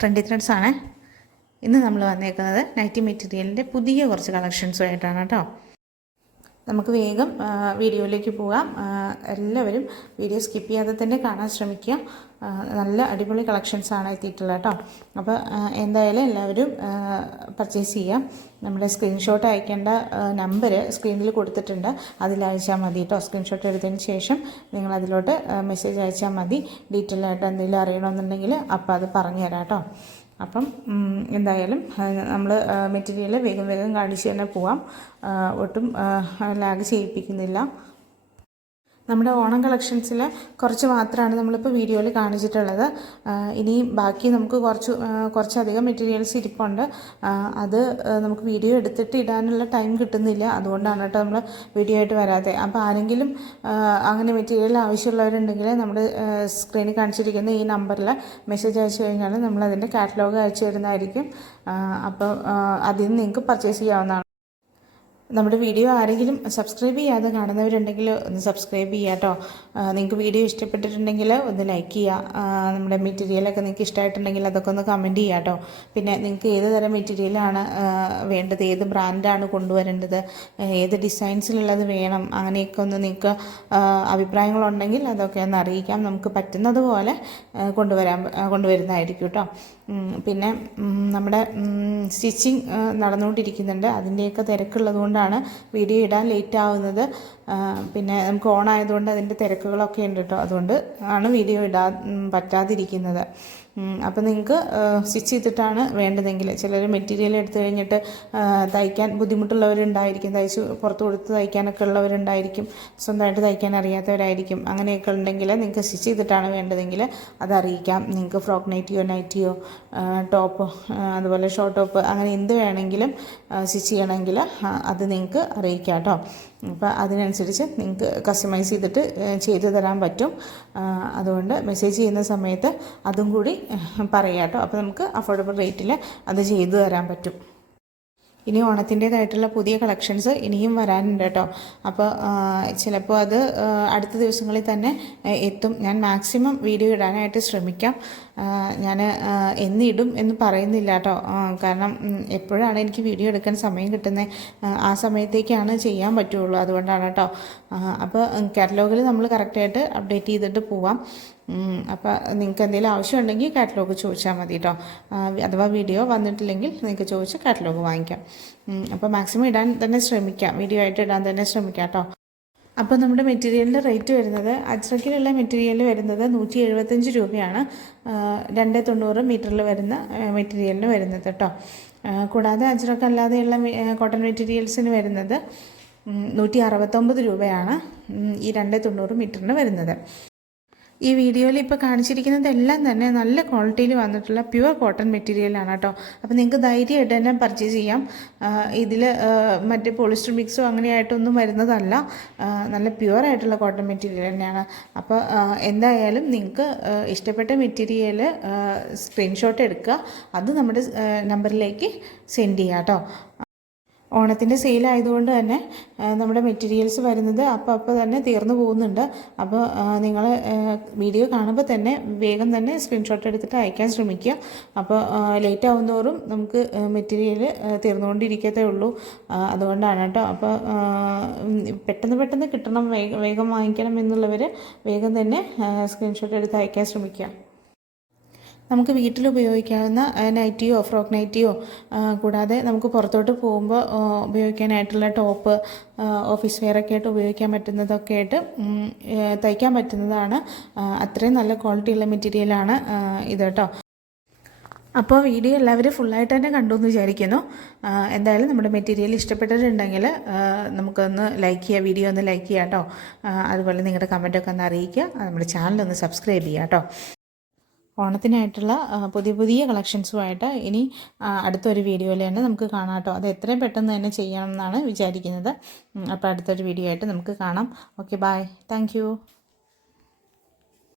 Trendy threads ആണ്. ഇന്ന് നമ്മൾ വന്നേക്കുന്നത് നൈറ്റി മെറ്റീരിയലിൻ്റെ പുതിയ കുറച്ച് കളക്ഷൻസുമായിട്ടാണ് കേട്ടോ. നമുക്ക് വേഗം വീഡിയോയിലേക്ക് പോകാം. എല്ലാവരും വീഡിയോ സ്കിപ്പ് ചെയ്യാതെ തന്നെ കാണാൻ ശ്രമിക്കുക. നല്ല അടിപൊളി കളക്ഷൻസാണ് എത്തിയിട്ടുള്ളത് കേട്ടോ. അപ്പോൾ എന്തായാലും എല്ലാവരും പർച്ചേസ് ചെയ്യാം. നമ്മുടെ സ്ക്രീൻഷോട്ട് അയക്കേണ്ട നമ്പർ സ്ക്രീനിൽ കൊടുത്തിട്ടുണ്ട്, അതിലയച്ചാൽ മതി കേട്ടോ. സ്ക്രീൻഷോട്ട് എടുത്തതിന് ശേഷം നിങ്ങൾ അതിലോട്ട് മെസ്സേജ് അയച്ചാൽ മതി. ഡീറ്റെയിൽ ആയിട്ട് എന്തെങ്കിലും അറിയണമെന്നുണ്ടെങ്കിൽ അപ്പോൾ അത് പറഞ്ഞു തരാം കേട്ടോ. അപ്പം എന്തായാലും നമ്മൾ മെറ്റീരിയൽ വേഗം വേഗം കാണിച്ച് തന്നെ പോവാം. ഒട്ടും ലാഗ് ചെയ്യിപ്പിക്കുന്നില്ല. നമ്മുടെ ഓണം കളക്ഷൻസിൽ കുറച്ച് മാത്രമാണ് നമ്മളിപ്പോൾ വീഡിയോയിൽ കാണിച്ചിട്ടുള്ളത്. ഇനിയും ബാക്കി നമുക്ക് കുറച്ചധികം മെറ്റീരിയൽസ് ഇരിപ്പുണ്ട്. അത് നമുക്ക് വീഡിയോ എടുത്തിട്ട് ഇടാനുള്ള ടൈം കിട്ടുന്നില്ല. അതുകൊണ്ടാണ് കേട്ടോ നമ്മൾ വീഡിയോ ആയിട്ട് വരാതെ. അപ്പോൾ ആരെങ്കിലും അങ്ങനെ മെറ്റീരിയൽ ആവശ്യമുള്ളവരുണ്ടെങ്കിൽ നമ്മുടെ സ്ക്രീനിൽ കാണിച്ചിരിക്കുന്ന ഈ നമ്പറിൽ മെസ്സേജ് അയച്ചു കഴിഞ്ഞാൽ നമ്മളതിൻ്റെ കാറ്റലോഗ് അയച്ചു തരുന്നതായിരിക്കും. അപ്പോൾ അതിൽ നിന്ന് നിങ്ങൾക്ക് പർച്ചേസ് ചെയ്യാവുന്നതാണ്. നമ്മുടെ വീഡിയോ ആരെങ്കിലും സബ്സ്ക്രൈബ് ചെയ്യാതെ കാണുന്നവരുണ്ടെങ്കിൽ ഒന്ന് സബ്സ്ക്രൈബ് ചെയ്യുക കേട്ടോ. നിങ്ങൾക്ക് വീഡിയോ ഇഷ്ടപ്പെട്ടിട്ടുണ്ടെങ്കിൽ ഒന്ന് ലൈക്ക് ചെയ്യുക. നമ്മുടെ മെറ്റീരിയലൊക്കെ നിങ്ങൾക്ക് ഇഷ്ടമായിട്ടുണ്ടെങ്കിൽ അതൊക്കെ ഒന്ന് കമൻറ്റ് ചെയ്യുക കേട്ടോ. പിന്നെ നിങ്ങൾക്ക് ഏത് തരം മെറ്റീരിയലാണ് വേണ്ടത്, ഏത് ബ്രാൻഡാണ് കൊണ്ടുവരേണ്ടത്, ഏത് ഡിസൈൻസിലുള്ളത് വേണം, അങ്ങനെയൊക്കെ ഒന്ന് നിങ്ങൾക്ക് അഭിപ്രായങ്ങളുണ്ടെങ്കിൽ അതൊക്കെ ഒന്ന് അറിയിക്കാം. നമുക്ക് പറ്റുന്നത് പോലെ കൊണ്ടുവരുന്നതായിരിക്കും കേട്ടോ. പിന്നെ നമ്മുടെ സ്റ്റിച്ചിങ് നടന്നുകൊണ്ടിരിക്കുന്നുണ്ട്. അതിൻ്റെയൊക്കെ തിരക്കുള്ളത് കൊണ്ടാണ് വീഡിയോ ഇടാൻ ലേറ്റ് ആവുന്നത്. പിന്നെ നമുക്ക് ഓണായതുകൊണ്ട് അതിൻ്റെ തിരക്കുകളൊക്കെ ഉണ്ട് കേട്ടോ. അതുകൊണ്ട് ആണ് വീഡിയോ ഇടാൻ പറ്റാതിരിക്കുന്നത്. അപ്പോൾ നിങ്ങൾക്ക് സ്റ്റിച്ച് ചെയ്തിട്ടാണ് വേണ്ടതെങ്കിൽ, ചിലർ മെറ്റീരിയൽ എടുത്തു കഴിഞ്ഞിട്ട് തയ്ക്കാൻ ബുദ്ധിമുട്ടുള്ളവരുണ്ടായിരിക്കും, തയ്ച്ച് പുറത്ത് കൊടുത്ത് തയ്ക്കാനൊക്കെ ഉള്ളവരുണ്ടായിരിക്കും, സ്വന്തമായിട്ട് തയ്ക്കാൻ അറിയാത്തവരായിരിക്കും. അങ്ങനെയൊക്കെ ഉണ്ടെങ്കിൽ നിങ്ങൾക്ക് സ്റ്റിച്ച് ചെയ്തിട്ടാണ് വേണ്ടതെങ്കിൽ അതറിയിക്കാം. നിങ്ങൾക്ക് ഫ്രോക്ക് നൈറ്റിയോ ടോപ്പോ അതുപോലെ ഷോർട്ട് ടോപ്പ് അങ്ങനെ എന്ത് വേണമെങ്കിലും സ്റ്റിച്ച് ചെയ്യണമെങ്കിൽ അത് നിങ്ങൾക്ക് അറിയിക്കാം കേട്ടോ. അപ്പോൾ അതിനനുസരിച്ച് നിങ്ങൾക്ക് കസ്റ്റമൈസ് ചെയ്തിട്ട് ചെയ്തു തരാൻ പറ്റും. അതുകൊണ്ട് മെസ്സേജ് ചെയ്യുന്ന സമയത്ത് അതും കൂടി പറയാം കേട്ടോ. അപ്പോൾ നമുക്ക് അഫോർഡബിൾ റേറ്റിൽ അത് ചെയ്തു തരാൻ പറ്റും. ഇനി ഓണത്തിൻ്റേതായിട്ടുള്ള പുതിയ കളക്ഷൻസ് ഇനിയും വരാനുണ്ട് കേട്ടോ. അപ്പോൾ ചിലപ്പോൾ അത് അടുത്ത ദിവസങ്ങളിൽ തന്നെ എത്തും. ഞാൻ മാക്സിമം വീഡിയോ ഇടാനായിട്ട് ശ്രമിക്കാം. ഞാൻ എന്നിടും എന്ന് പറയുന്നില്ല കേട്ടോ. കാരണം എപ്പോഴാണ് എനിക്ക് വീഡിയോ എടുക്കാൻ സമയം കിട്ടുന്നത്, ആ സമയത്തേക്കാണ് ചെയ്യാൻ പറ്റുള്ളൂ. അതുകൊണ്ടാണ് കേട്ടോ. അപ്പോൾ കാറ്റലോഗിൽ നമ്മൾ കറക്റ്റായിട്ട് അപ്ഡേറ്റ് ചെയ്തിട്ട് പോവാം. അപ്പോൾ നിങ്ങൾക്ക് എന്തെങ്കിലും ആവശ്യമുണ്ടെങ്കിൽ കാറ്റലോഗ് ചോദിച്ചാൽ മതി കേട്ടോ. അഥവാ വീഡിയോ വന്നിട്ടില്ലെങ്കിൽ നിങ്ങൾക്ക് ചോദിച്ച് കാറ്റലോഗ് വാങ്ങിക്കാം. അപ്പോൾ മാക്സിമം ഇടാൻ തന്നെ ശ്രമിക്കാം, വീഡിയോ ആയിട്ട് ഇടാൻ തന്നെ ശ്രമിക്കാം കേട്ടോ. അപ്പോൾ നമ്മുടെ മെറ്റീരിയലിൻ്റെ റേറ്റ് വരുന്നത്, അജ്രക്കിലുള്ള മെറ്റീരിയൽ വരുന്നത് 175 രൂപയാണ് 290 മീറ്ററിൽ വരുന്ന മെറ്റീരിയലിന് വരുന്നത് കേട്ടോ. കൂടാതെ അജ്രക്ക് അല്ലാതെയുള്ള കോട്ടൺ മെറ്റീരിയൽസിന് വരുന്നത് 169 രൂപയാണ് ഈ 290 മീറ്ററിന് വരുന്നത്. ഈ വീഡിയോയിൽ ഇപ്പോൾ കാണിച്ചിരിക്കുന്നതെല്ലാം തന്നെ നല്ല ക്വാളിറ്റിയിൽ വന്നിട്ടുള്ള പ്യുവർ കോട്ടൺ മെറ്റീരിയലാണ് കേട്ടോ. അപ്പോൾ നിങ്ങൾക്ക് ധൈര്യമായിട്ട് തന്നെ പർച്ചേസ് ചെയ്യാം. ഇതിൽ മറ്റേ പോളിസ്റ്റർ മിക്സോ അങ്ങനെയായിട്ടൊന്നും വരുന്നതല്ല, നല്ല പ്യുവറായിട്ടുള്ള കോട്ടൺ മെറ്റീരിയൽ തന്നെയാണ്. അപ്പോൾ എന്തായാലും നിങ്ങൾക്ക് ഇഷ്ടപ്പെട്ട മെറ്റീരിയൽ സ്ക്രീൻഷോട്ട് എടുക്കുക, അത് നമ്മുടെ നമ്പറിലേക്ക് സെൻഡ് ചെയ്യുക കേട്ടോ. ഓണത്തിൻ്റെ സെയിലായതുകൊണ്ട് തന്നെ നമ്മുടെ മെറ്റീരിയൽസ് വരുന്നത് അപ്പോൾ തന്നെ തീർന്നു പോകുന്നുണ്ട്. അപ്പോൾ നിങ്ങൾ വീഡിയോ കാണുമ്പോൾ തന്നെ വേഗം തന്നെ സ്ക്രീൻഷോട്ട് എടുത്തിട്ട് അയക്കാൻ ശ്രമിക്കുക. അപ്പോൾ ലേറ്റ് ആവുന്നതോറും നമുക്ക് മെറ്റീരിയൽ തീർന്നുകൊണ്ടിരിക്കത്തേ ഉള്ളൂ. അതുകൊണ്ടാണ് കേട്ടോ. അപ്പോൾ പെട്ടെന്ന് കിട്ടണം, വേഗം വാങ്ങിക്കണം എന്നുള്ളവർ വേഗം തന്നെ സ്ക്രീൻഷോട്ട് എടുത്ത് അയക്കാൻ ശ്രമിക്കുക. നമുക്ക് വീട്ടിൽ ഉപയോഗിക്കാവുന്ന നൈറ്റിയോ ഫ്രോക്ക് നൈറ്റിയോ കൂടാതെ നമുക്ക് പുറത്തോട്ട് പോകുമ്പോൾ ഉപയോഗിക്കാനായിട്ടുള്ള ടോപ്പ്, ഓഫീസ് വെയറൊക്കെ ആയിട്ട് ഉപയോഗിക്കാൻ പറ്റുന്നതൊക്കെ ആയിട്ട് തയ്ക്കാൻ പറ്റുന്നതാണ്. അത്രയും നല്ല ക്വാളിറ്റിയുള്ള മെറ്റീരിയലാണ് ഇത് കേട്ടോ. അപ്പോൾ വീഡിയോ എല്ലാവരും ഫുള്ളായിട്ട് തന്നെ കണ്ടു എന്ന് വിചാരിക്കുന്നു. എന്തായാലും നമ്മുടെ മെറ്റീരിയൽ ഇഷ്ടപ്പെട്ടിട്ടുണ്ടെങ്കിൽ നമുക്കൊന്ന് ലൈക്ക് ചെയ്യുക, വീഡിയോ ഒന്ന് ലൈക്ക് ചെയ്യുക കേട്ടോ. അതുപോലെ നിങ്ങളുടെ കമൻറ്റൊക്കെ ഒന്ന് അറിയിക്കുക. നമ്മുടെ ചാനലൊന്ന് സബ്സ്ക്രൈബ് ചെയ്യുക കേട്ടോ. ഓണത്തിനായിട്ടുള്ള പുതിയ കളക്ഷൻസുമായിട്ട് ഇനി അടുത്തൊരു വീഡിയോയിൽ തന്നെ നമുക്ക് കാണാം കേട്ടോ. അത് എത്രയും പെട്ടെന്ന് തന്നെ ചെയ്യണം എന്നാണ് വിചാരിക്കുന്നത്. അപ്പോൾ അടുത്തൊരു വീഡിയോ ആയിട്ട് നമുക്ക് കാണാം. Okay, by, thank